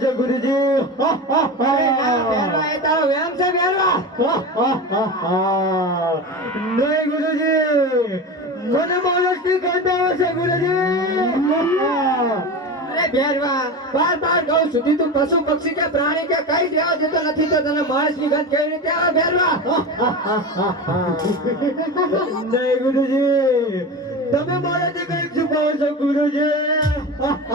છે ગુરુજી. બેરવા એ તારો વ્યાયામ છે બેરવા. નહીં ગુરુજી, મને માણસની ગંધ આવે છે ગુરુજી. અરે બેરવા, બાર કહું સુધી તું પશુ પક્ષી કે પ્રાણી કે કઈ દેવા દેતો નથી તો તને માણસની ગંધ કેવી રીતે આવે બેરવા? નહીં ગુરુજી, તમે મારાથી કઈ છુપાવો છો ગુરુજી.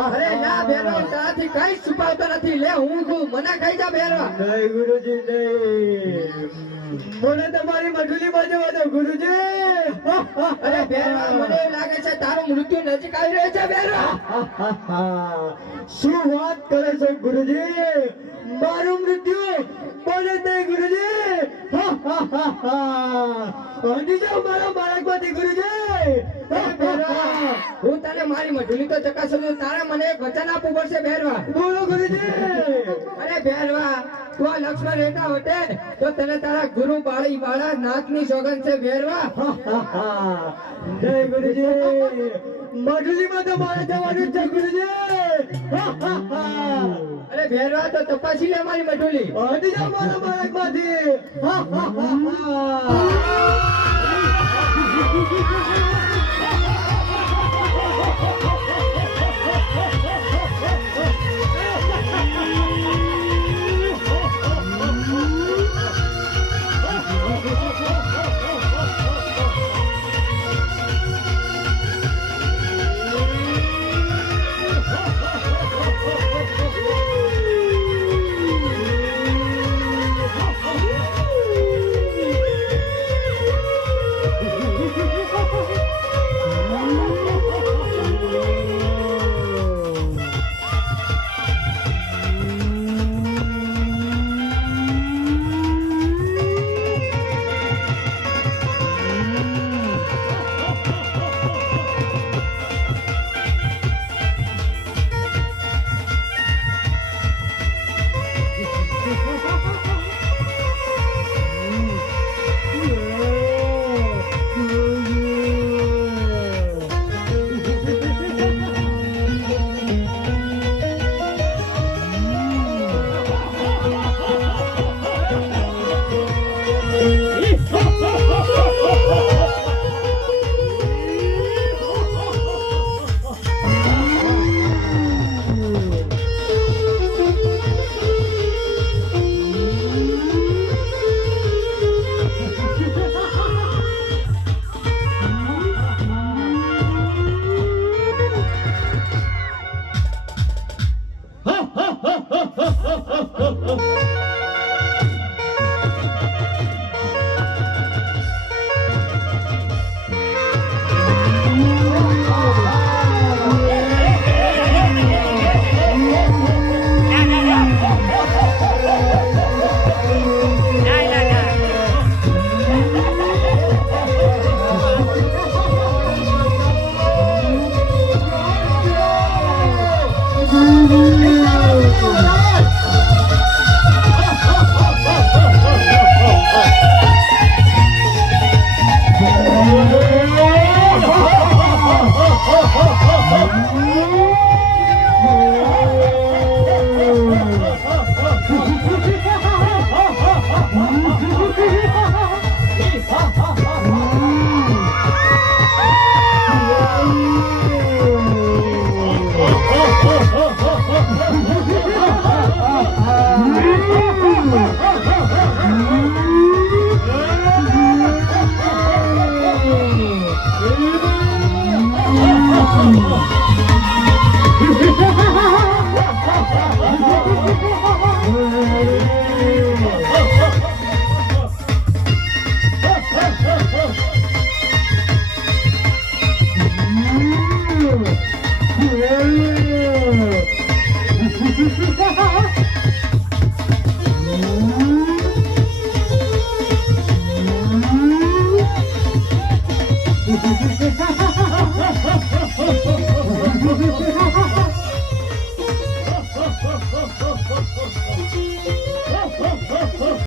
અરે ના બેરવા, તારાથી કઈ છુપાવતો નથી. લે હું મને કહી જા બેરવા. નહીં ગુરુજી નહીં, મને તમારી મઢુલી માં જવા દો ગુરુજી. અરે બેરવા, મને એવું લાગે છે તારું મૃત્યુ નજીક આવી રહ્યું છે બેરવા. શું વાત કરે છે ગુરુજી? મારું મૃત્યુ બોલે નહીં ગુરુજી. હજી જાઓ મારા બાળકમાંથી ગુરુજી. હું તને મારી મઢુલી તો ચકાસું છું, તારે મને એક વચન આપવું પડશે બેરવા. બોલો ગુરુજી. અરે બેરવા, તું આ લક્ષ્મણ રહેતા હોતે તો તને તારા ગુરુ બાળી બાળા નાકની સોગંદ છે બેરવા. જય ગુરુજી, મઢુલીમાં તો મારે જવાનું છે ગુરુજી. અરે બેરવા, તો તપાસી લે મારી મઢુલી. હજી જાઓ મારા બાળકમાંથી.